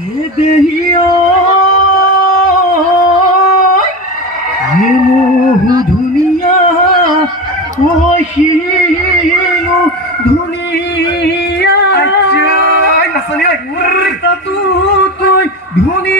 হে দেহিয়া হে মোহু ধুনীয়া ঐ শিঙু ধুনীয়া তাতো তই ধুনীয়া